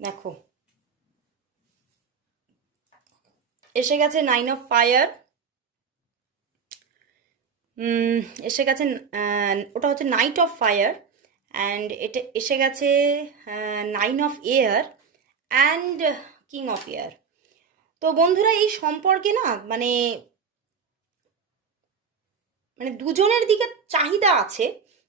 দেখো এসে গেছে 9 অফ ফায়ার। এসে গেছে ওটা হচ্ছে নাইট অফ ফায়ার, অ্যান্ড এটা এসে গেছে 9 of air and king of air. তো বন্ধুরা এই সম্পর্কে না মানে মানে দুজনের দিকে চাহিদা আছে,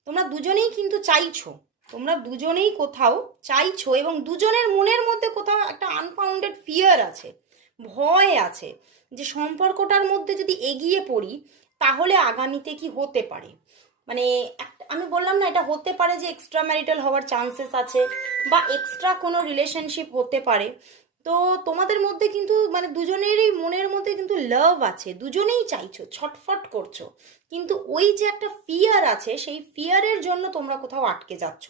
তোমরা দুজনেই কিন্তু চাইছো, তোমরা দুজনেই কোথাও চাইছো, এবং দুজনের মনের মধ্যে কোথাও একটা আনফাউন্ডেড ফিয়ার আছে, ভয় আছে যে সম্পর্কটার মধ্যে যদি এগিয়ে পড়ি তাহলে আগামীতে কি হতে পারে। মানে আমি বললাম না, এটা হতে পারে যে এক্সট্রা ম্যারিটাল হওয়ার চান্সেস আছে বা এক্সট্রা কোনো রিলেশনশিপ হতে পারে। তো তোমাদের মধ্যে কিন্তু মানে দুজনেরই মনের মধ্যে কিন্তু লাভ আছে, দুজনেই চাইছো, ছটফট করছো, কিন্তু ওই যে একটা ফিয়ার আছে, সেই ফিয়ারের জন্য তোমরা কোথাও আটকে যাচ্ছ,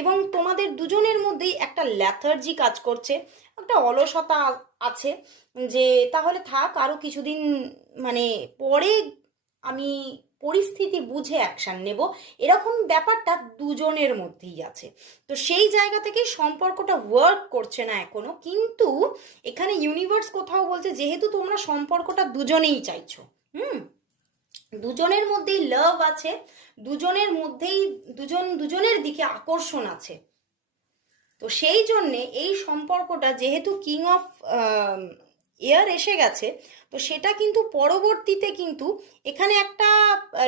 এবং তোমাদের দুজনের মধ্যেই একটা ল্যাথার্জি কাজ করছে, একটা অলসতা আছে যে তাহলে থাক আরো কিছুদিন, মানে পরে আমি পরিস্থিতি বুঝে অ্যাকশন নেব, এরকম ব্যাপারটা দুজনের মধ্যেই আছে। তো সেই জায়গা থেকেই সম্পর্কটা ওয়ার্ক করছে না এখনো, কিন্তু এখানে ইউনিভার্স কোথাও বলছে যেহেতু তোমরা সম্পর্কটা দুজনেই চাইছো, দুজনের মধ্যেই লাভ আছে, দুজনের মধ্যেই দুজনের দিকে আকর্ষণ আছে, তো সেই জন্যে এই সম্পর্কটা যেহেতু কিং অফ এয়ার এসে গেছে, তো সেটা কিন্তু পরবর্তীতে কিন্তু এখানে একটা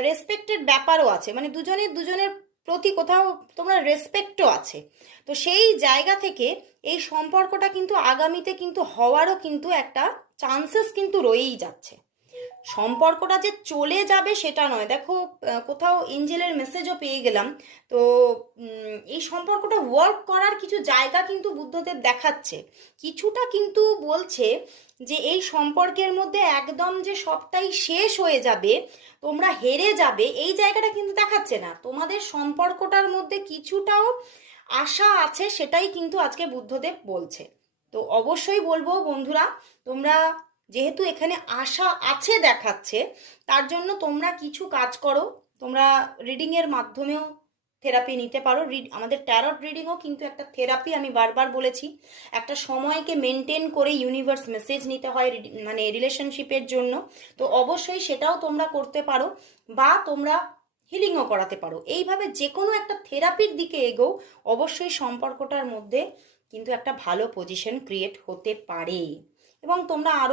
রেসপেক্টেড ব্যাপারও আছে, মানে দুজনের প্রতি কোথাও তোমরা রেসপেক্টও আছে। তো সেই জায়গা থেকে এই সম্পর্কটা কিন্তু আগামীতে কিন্তু হওয়ারও কিন্তু একটা চান্সেস কিন্তু রয়েই যাচ্ছে। সম্পর্কটা যে চলে যাবে সেটা নয়, দেখো কোথাও এঞ্জেলের মেসেজও পেয়ে গেলাম। তো এই সম্পর্কটা ওয়ার্ক করার কিছু জায়গা কিন্তু বুদ্ধদেব দেখাচ্ছে, কিছুটা কিন্তু বলছে যে এই সম্পর্কের মধ্যে একদম যে সবটাই শেষ হয়ে যাবে, তোমরা হেরে যাবে, এই জায়গাটা কিন্তু দেখাচ্ছে না, তোমাদের সম্পর্কটার মধ্যে কিছুটাও আশা আছে, সেটাই কিন্তু আজকে বুদ্ধদেব বলছে। তো অবশ্যই বলবো বন্ধুরা, তোমরা যেহেতু এখানে আশা আছে দেখাচ্ছে, তার জন্য তোমরা কিছু কাজ করো, তোমরা রিডিংয়ের মাধ্যমেও থেরাপি নিতে পারো। আমাদের ট্যারট রিডিংও কিন্তু একটা থেরাপি, আমি বারবার বলেছি, একটা সময়কে মেনটেন করে ইউনিভার্স মেসেজ নিতে হয় মানে রিলেশনশিপের জন্য। তো অবশ্যই সেটাও তোমরা করতে পারো, বা তোমরা হিলিংও করাতে পারো, এইভাবে যে কোনো একটা থেরাপির দিকে এগোও, অবশ্যই সম্পর্কটার মধ্যে কিন্তু একটা ভালো পজিশন ক্রিয়েট হতে পারে, এবং তোমরা আরও